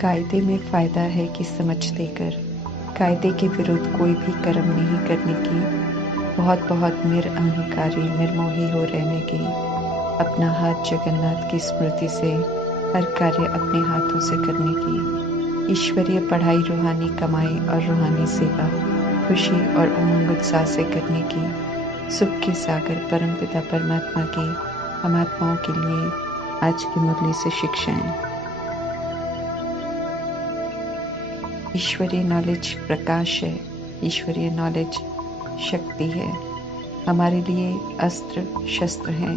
कायदे में फ़ायदा है कि समझ देकर कायदे के विरुद्ध कोई भी कर्म नहीं करने की, बहुत बहुत निरअहंकारी निर्मोही हो रहने की, अपना हाथ जगन्नाथ की स्मृति से हर कार्य अपने हाथों से करने की, ईश्वरीय पढ़ाई, रूहानी कमाई और रूहानी सेवा खुशी और उमंग उत्साह से करने की, सुख के सागर परमपिता परमात्मा की हम आत्माओं के लिए आज की मुरली से शिक्षाएं। ईश्वरीय नॉलेज प्रकाश है, ईश्वरीय नॉलेज शक्ति है। हमारे लिए अस्त्र शस्त्र हैं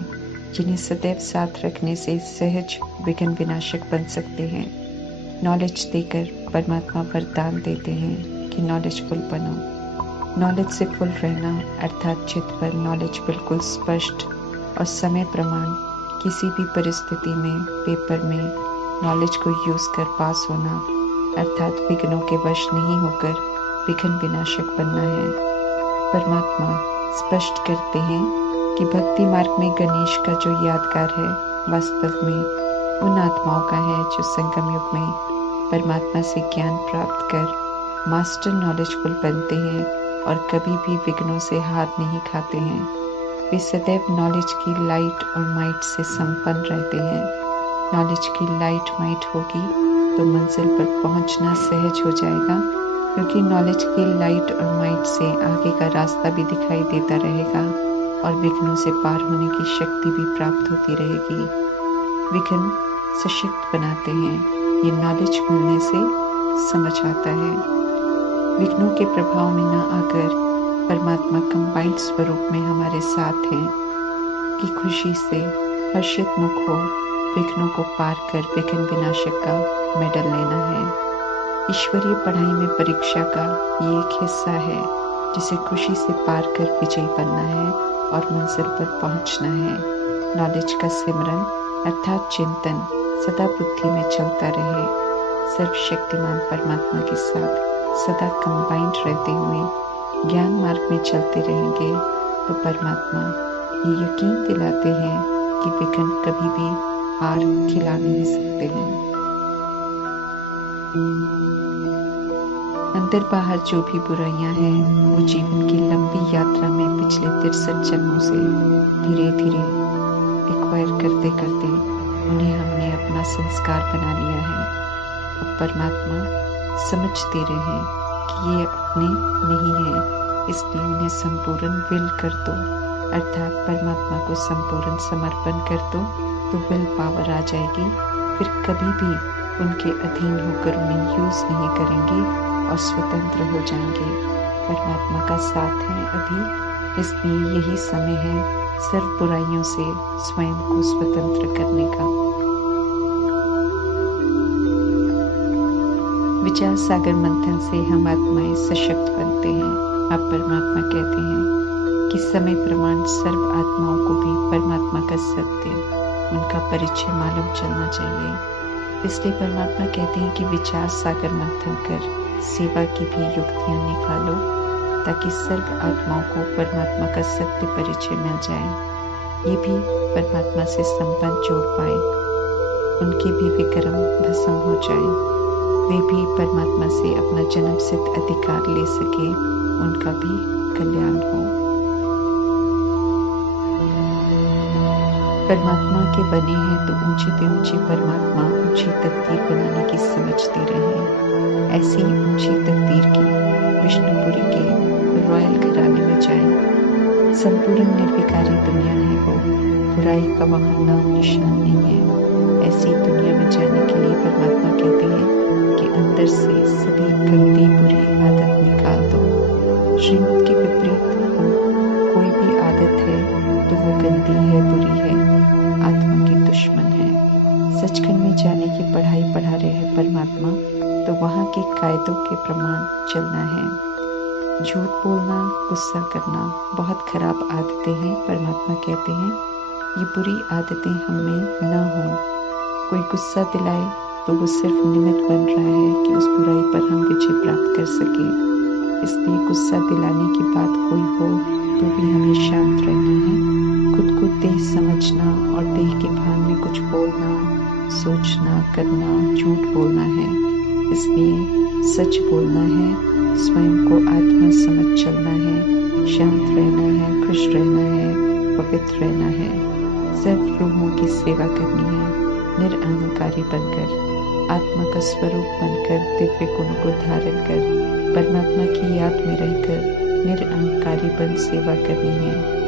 जिन्हें सदैव साथ रखने से सहज विघ्न विनाशक बन सकते हैं। नॉलेज देकर परमात्मा वरदान देते हैं कि नॉलेजफुल बनो। नॉलेज से फुल रहना अर्थात चित्त पर नॉलेज बिल्कुल स्पष्ट और समय प्रमाण, किसी भी परिस्थिति में पेपर में नॉलेज को यूज कर पास होना अर्थात विघ्नों के वश नहीं होकर विघ्न विनाशक बनना है। परमात्मा स्पष्ट करते हैं कि भक्ति मार्ग में गणेश का जो यादगार है वास्तव में उन आत्माओं का है जो संगम युग में परमात्मा से ज्ञान प्राप्त कर मास्टर नॉलेजफुल बनते हैं और कभी भी विघ्नों से हार नहीं खाते हैं। वे सदैव नॉलेज की लाइट और माइट से संपन्न रहते हैं। नॉलेज की लाइट माइट होगी तो मंजिल पर पहुंचना सहज हो जाएगा, क्योंकि नॉलेज की लाइट और माइट से आगे का रास्ता भी दिखाई देता रहेगा और विघ्नों से पार होने की शक्ति भी प्राप्त होती रहेगी। विघ्न सशक्त बनाते हैं, ये नॉलेज मिलने से समझ आता है। विघ्नों के प्रभाव में न आकर परमात्मा कंबाइंड स्वरूप में हमारे साथ हैं कि खुशी से हर्षित मुख हो विघ्नों को पार कर विघ्न विनाशक का मेडल लेना है। ईश्वरीय पढ़ाई में परीक्षा का ये एक हिस्सा है जिसे खुशी से पार कर विजयी बनना है और मंजिल पर पहुंचना है। नॉलेज का सिमरन अर्थात चिंतन सदा बुद्धि में चलता रहे। सर्वशक्तिमान परमात्मा के साथ सदा कंबाइंड रहते हुए ज्ञान मार्ग में चलते रहेंगे तो परमात्मा ये यकीन दिलाते हैं कि विघ्न कभी भी हार खिला नहीं सकते हैं। अंदर बाहर जो भी बुराइयां हैं वो जीवन की लंबी यात्रा में पिछले 63 जन्मों से धीरे धीरे एक्वायर करते करते उन्हें हमने अपना संस्कार बना लिया है। अब परमात्मा समझ दे रहे हैं कि ये अपने नहीं है, इसलिए उन्हें संपूर्ण विल कर दो अर्थात परमात्मा को संपूर्ण समर्पण कर दो तो विल पावर आ जाएगी। फिर कभी भी उनके अधीन होकर उन्हें यूज नहीं करेंगे और स्वतंत्र हो जाएंगे। परमात्मा का साथ है अभी, इसलिए यही समय है सर्व बुराइयों से स्वयं को स्वतंत्र करने का। विचार सागर मंथन से हम आत्माएं सशक्त बनते हैं। अब परमात्मा कहते हैं कि समय प्रमाण सर्व आत्माओं को भी परमात्मा का सत्य, उनका परिचय मालूम चलना चाहिए। इसलिए परमात्मा कहते हैं कि विचार सागर मंथन कर सेवा की भी युक्तियां निकालो ताकि सर्व आत्माओं को परमात्मा का सत्य परिचय मिल जाए। ये भी परमात्मा से संबंध जोड़ पाए, उनके भी विक्रम भस्म हो जाए, वे भी परमात्मा से अपना जन्म सिद्ध अधिकार ले सके, उनका भी कल्याण हो। परमात्मा के बने हैं तो ऊंची से ऊंची परमात्मा ऊंची तकदीर बनाने की समझ दे रहे हैं। ऐसी ऊंची तकदीर की विष्णुपुरी के रॉयल घराने में जाएं। संपूर्ण निर्विकारी दुनिया है वो, बुराई का वहां नाम निशान नहीं है। ऐसी दुनिया में जाने के लिए परमात्मा कहते हैं कि अंदर से सभी गंदी बुरी आदत निकाल दो। श्रीमत के विपरीत कोई भी आदत है तो वो गंदी है, बुरी है, आत्मा की दुश्मन है। सचखंड में जाने की पढ़ाई पढ़ा रहे हैं परमात्मा तो वहाँ के कायदों के प्रमाण चलना है। झूठ बोलना, गुस्सा करना बहुत खराब आदतें हैं। परमात्मा कहते हैं ये बुरी आदतें हमें न हो। कोई गुस्सा दिलाए तो वो सिर्फ निमित्त बन रहा है कि उस बुराई पर हम विजय प्राप्त कर सके। इसलिए गुस्सा दिलाने की बात कोई हो तो भी हमें शांत रहना है। खुद को तेज समझना और देह के भान में कुछ बोलना, सोचना, करना, झूठ बोलना है। इसलिए सच बोलना है, स्वयं को आत्मा समझ चलना है, शांत रहना है, खुश रहना है, पवित्र रहना है, सर्व रूहों की सेवा करनी है, निरअहंकारी बनकर, आत्मा का स्वरूप बनकर, दिव्य गुणों को धारण कर, परमात्मा की याद में रहकर निरअहंकारी बन सेवा करनी है।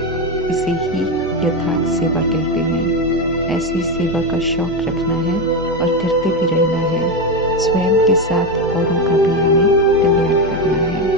इसे ही यथार्थ सेवा कहते हैं। ऐसी सेवा का शौक रखना है और करते भी रहना है। स्वयं के साथ औरों का भी हमें कल्याण करना है।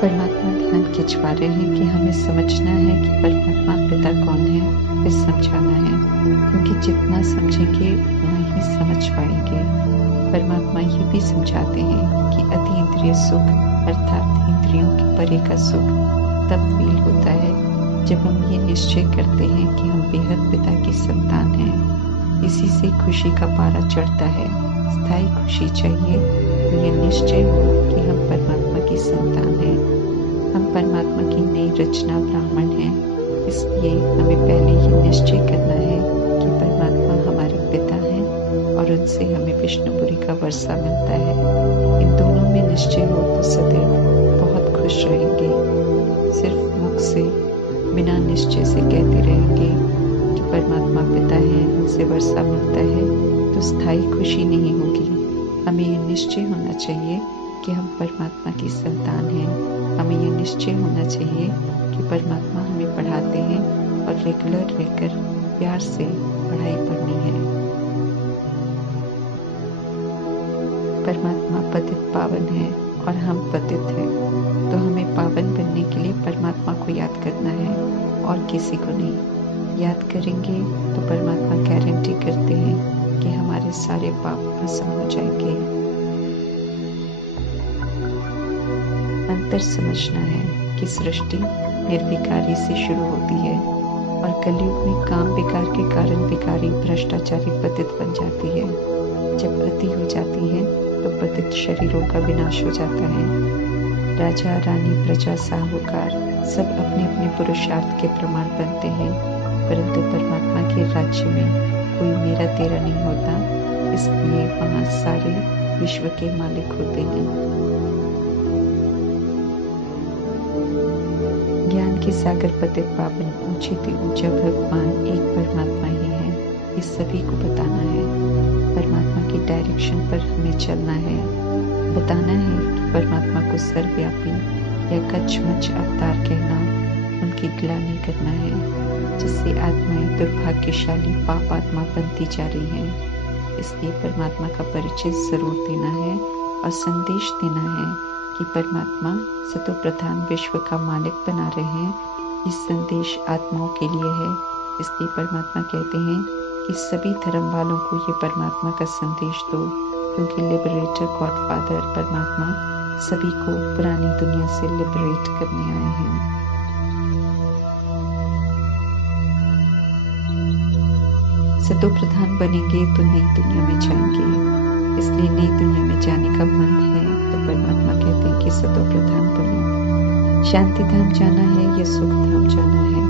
परमात्मा ध्यान खिंचवा रहे हैं कि हमें समझना है कि परमात्मा पिता कौन है, फिर समझाना है, क्योंकि जितना समझेंगे उतना ही समझ पाएंगे। परमात्मा ये भी समझाते हैं कि अति इंद्रिय सुख अर्थात इंद्रियों के परे का सुख तब फील होता है जब हम ये निश्चय करते हैं कि हम बेहद पिता की संतान हैं। इसी से खुशी का पारा चढ़ता है। स्थायी खुशी चाहिए तो ये निश्चय हो कि हम परमात्मा की संतान हैं। हम परमात्मा की नई रचना ब्राह्मण हैं। इसलिए हमें पहले ये निश्चय करना है कि परमात्मा हमारे पिता हैं और उनसे हमें विष्णुपुरी का वर्षा मिलता है। इन दोनों में निश्चय हो तो सदैव बहुत खुश रहेंगे। सिर्फ मुख से बिना निश्चय से कहते रहेंगे कि परमात्मा पिता है, उनसे वर्षा मिलता है, तो स्थायी खुशी नहीं होगी। हमें ये निश्चय होना चाहिए कि हम परमात्मा की संतान हैं। हमें ये निश्चय होना चाहिए कि परमात्मा हमें पढ़ाते हैं और रेगुलर रहकर प्यार से पढ़ाई पढ़नी है। परमात्मा पतित पावन है और हम पतित हैं, तो हमें पावन बनने के लिए परमात्मा को याद करना है और किसी को नहीं। याद करेंगे तो परमात्मा गारंटी करते हैं कि हमारे सारे पाप भस्म हो जाएंगे। अंतर समझना है कि सृष्टि निर्विकारी से शुरू होती है और कलयुग में काम विकार के कारण विकारी भ्रष्टाचारी पतित बन जाती है। जब अति हो जाती है तो पतित शरीरों का विनाश हो जाता है। राजा रानी प्रजा साहूकार सब अपने अपने पुरुषार्थ के प्रमाण बनते हैं, परंतु परमात्मा के राज्य में कोई मेरा तेरा नहीं होता। इसलिए वहाँ सारे विश्व के मालिक होते हैं। ज्ञान के सागर पतित पावन ऊंचे से ऊंचा भगवान एक परमात्मा ही है। इस सभी को बताना है। परमात्मा की डायरेक्शन पर हमें चलना है। बताना है कि परमात्मा को सर्वव्यापी या कच्छ-मच्छ अवतार कहना, उनकी गिलानी करना है, जिससे आत्माएं दुर्भाग्यशाली पाप आत्मा बनती जा रही हैं। इसलिए परमात्मा का परिचय जरूर देना है और संदेश देना है कि परमात्मा सतोप्रधान विश्व का मालिक बना रहे हैं। इस संदेश आत्माओं के लिए है। इसलिए परमात्मा कहते हैं कि सभी धर्म वालों को ये परमात्मा का संदेश दो, क्योंकि लिबरेटर गॉडफादर परमात्मा सभी को पुरानी दुनिया से लिबरेट करने आए हैं। सतो प्रधान बनेंगे तो नई दुनिया में जाएंगे। इसलिए नई दुनिया में जाने का मन है तो परमात्मा कहते हैं कि सतो प्रधान बनो। शांति धाम जाना है या सुख धाम जाना है,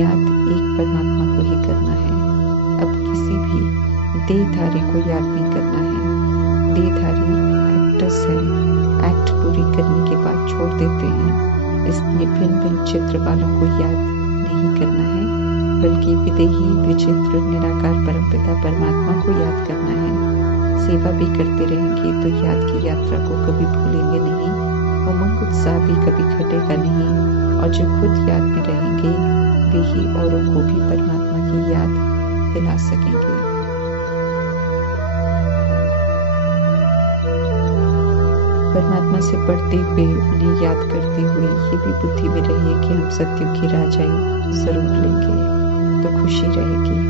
याद एक परमात्मा को ही करना है। अब किसी भी देहधारी को याद नहीं करना है। देहधारी एक्टर्स है, एक्ट पूरी करने के बाद छोड़ देते हैं। इसलिए भिन्न भिन्न चित्र वालों को याद नहीं करना है, बल्कि विदेही विचित्र निराकार परमपिता परमात्मा को याद करना है। सेवा भी करते रहेंगे तो याद की यात्रा को कभी भूलेंगे नहीं। उमंग उत्साह भी कभी घटेगा नहीं। और जो खुद याद में रहेंगे वे ही औरों को भी परमात्मा की याद दिला सकेंगे। परमात्मा से पढ़ते हुए, उन्हें याद करते हुए ये भी बुद्धि में रहिए कि हम सत्युग की राजाई जरूर लेंगे तो खुशी रहेगी।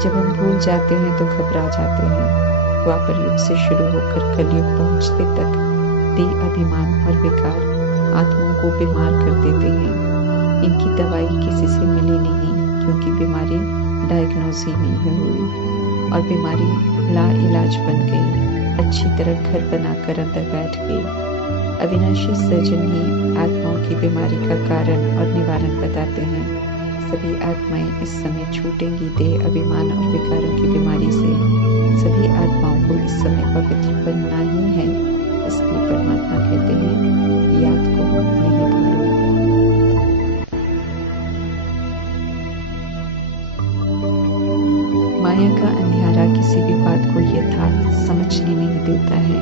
जब हम भूल जाते हैं तो घबरा जाते हैं। द्वापर युग से शुरू होकर कलयुग पहुंचते तक देह अभिमान और विकार आत्माओं को बीमार कर देते हैं। इनकी दवाई किसी से मिली नहीं, क्योंकि बीमारी डायग्नोज ही नहीं हुई और बीमारी लाइलाज बन गई। अच्छी तरह घर बनाकर अंदर बैठ गई। अविनाशी सर्जन ही आत्माओं की बीमारी का कारण और निवारण बताते हैं। सभी आत्माएं इस समय छूटेंगी देह अभिमान और विकारों की बीमारी से। सभी आत्माओं को इस समय पवित्र बनना ही है, इसलिए परमात्मा कहते हैं याद को नहीं भूलो। माया का अंधियारा किसी भी बात को यथार्थ समझने नहीं देता है,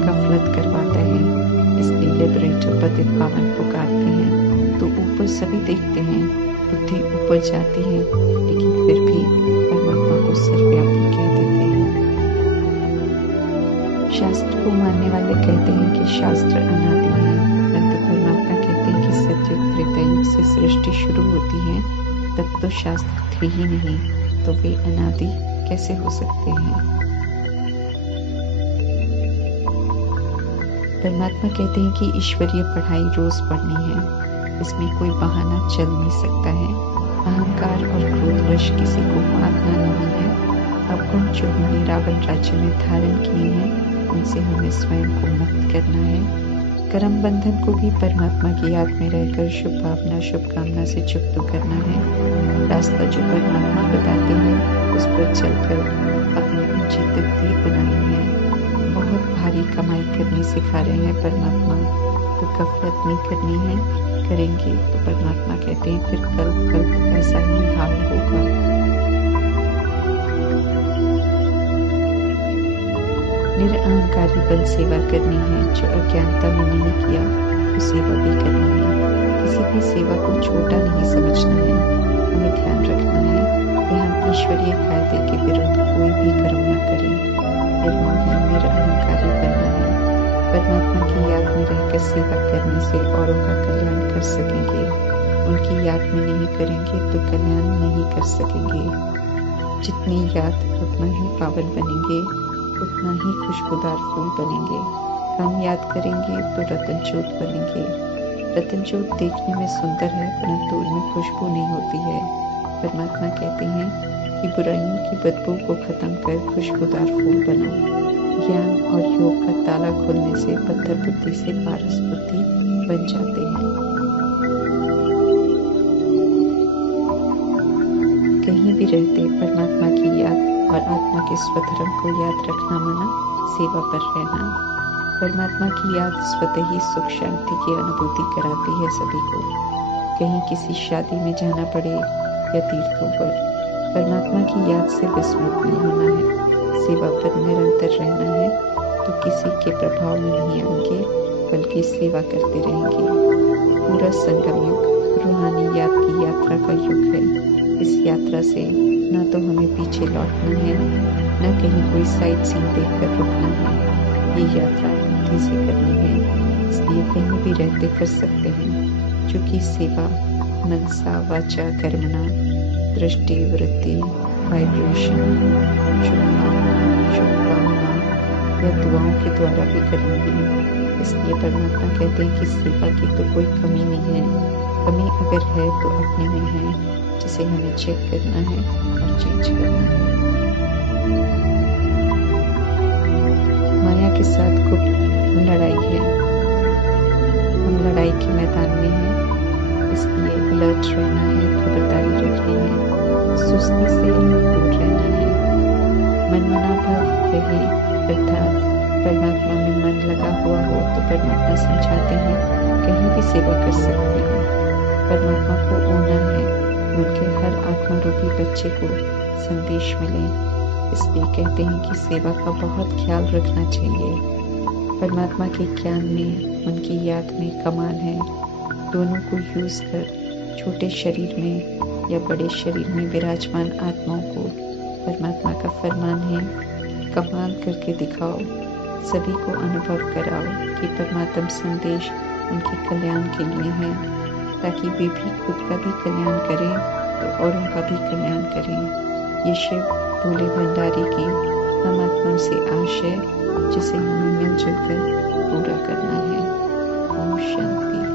गफलत करवाता है। इसलिए लिबरेटर पतित पावन पुकारते हैं तो ऊपर सभी देखते हैं, बुद्धि ऊपर जाती है, लेकिन फिर भी परमात्मा को सर्वव्यापी कह देते हैं। शास्त्र को मानने वाले कहते हैं कि शास्त्र अनादि है, परंतु परमात्मा कहते हैं कि सतयुग त्रेता युग से सृष्टि शुरू होती है, तब तो शास्त्र थे ही नहीं, तो वे अनादि कैसे हो सकते हैं। परमात्मा कहते हैं कि ईश्वरीय पढ़ाई रोज पढ़नी है, इसमें कोई बहाना चल नहीं सकता है। अहंकार और क्रोधवश किसी को मारना नहीं है। अवगुण जो हमने रावण राज्य में धारण किए हैं, उनसे हमें स्वयं को मुक्त करना है। कर्म बंधन को भी परमात्मा की याद में रहकर शुभ भावना शुभकामना से चुप करना है। रास्ता जो परमात्मा बताते हैं उस पर चलकर अपनी ऊंची तकदीर बनानी है। बहुत भारी कमाई करनी सिखा रहे हैं परमात्मा, तो गफलत नहीं करनी है, करेंगे तो परमात्मा कहते हैं फिर कल्प कल्प ऐसा ही हाल होगा। निरअहंकारी बन सेवा करनी है, जो अज्ञानता में नहीं किया वो सेवा भी करनी है। किसी भी सेवा को छोटा नहीं समझना है, हमें ध्यान रखना है कि हम ईश्वरीय कायदे के विरुद्ध कोई भी कर्म न करें। निर्मोही निरअहंकारी बनना है। परमात्मा की याद में रहकर सेवा करने से औरों का कल्याण कर सकेंगे। उनकी याद में नहीं करेंगे तो कल्याण नहीं कर सकेंगे। जितनी याद उतना ही पावन बनेंगे, उतना ही खुशबूदार फूल बनेंगे। कम याद करेंगे तो रतन ज्योत बनेंगे। रतन ज्योत देखने में सुंदर है, परंतु उनमें खुशबू नहीं होती है। परमात्मा कहते हैं कि बुराइयों की बदबू को खत्म कर खुशबूदार फूल बनो। ज्ञान और योग का ताला खोलने से पत्थर बुद्धि से पारस बुद्धि बन जाते हैं। कहीं भी रहते परमात्मा की याद और आत्मा के स्वधर्म को याद रखना माना सेवा पर रहना। परमात्मा की याद स्वतः ही सुख शांति की अनुभूति कराती है सभी को। कहीं किसी शादी में जाना पड़े या तीर्थों पर, परमात्मा की याद से विस्मृत नहीं होना है। सेवा पर निरंतर रहना है तो किसी के प्रभाव में नहीं आएंगे, बल्कि सेवा करते रहेंगे। पूरा संगम युग रूहानी याद की यात्रा का युग है। इस यात्रा से न तो हमें पीछे लौटना है, न कहीं कोई साइट सीन देखकर रुकना है। ये यात्रा बुद्धि से करनी है, इसलिए कहीं भी रहते कर सकते हैं। चूँकि सेवा मनसा वाचा कर्मणा दृष्टि वृत्ति वाइब्रेशन शुभकामना या दुआओं के द्वारा भी करनी है। इसलिए परमात्मा कहते हैं कि सेवा की तो कोई कमी नहीं है। कमी अगर है तो अपने में है, जिसे हमें चेक करना है और चेंज करना है। माया के साथ गुप्त लड़ाई है। हम लड़ाई के मैदान में हैं, इसलिए अलर्ट रहना है, खबरदारी रखनी है, सुस्ती से दूर रहना है। मनमना भाव रहे, अर्थात परमात्मा में मन लगा हुआ हो तो परमात्मा समझाते हैं कहीं भी सेवा कर सकते हैं। परमात्मा को होना है, उनके हर आत्मा रूपी बच्चे को संदेश मिले। इसलिए कहते हैं कि सेवा का बहुत ख्याल रखना चाहिए। परमात्मा के ज्ञान में, उनकी याद में कमाल है। दोनों को यूज कर छोटे शरीर में या बड़े शरीर में विराजमान आत्माओं को परमात्मा का फरमान है, कमाल करके दिखाओ, सभी को अनुभव कराओ कि परमात्मा संदेश उनके कल्याण के लिए है, ताकि वे भी खुद का भी कल्याण करें तो औरों का भी कल्याण करें। ये शिव भोले भंडारी की हम आत्मा से आश है, जिसे हमें मिलजुल कर पूरा करना है। ओम शांति।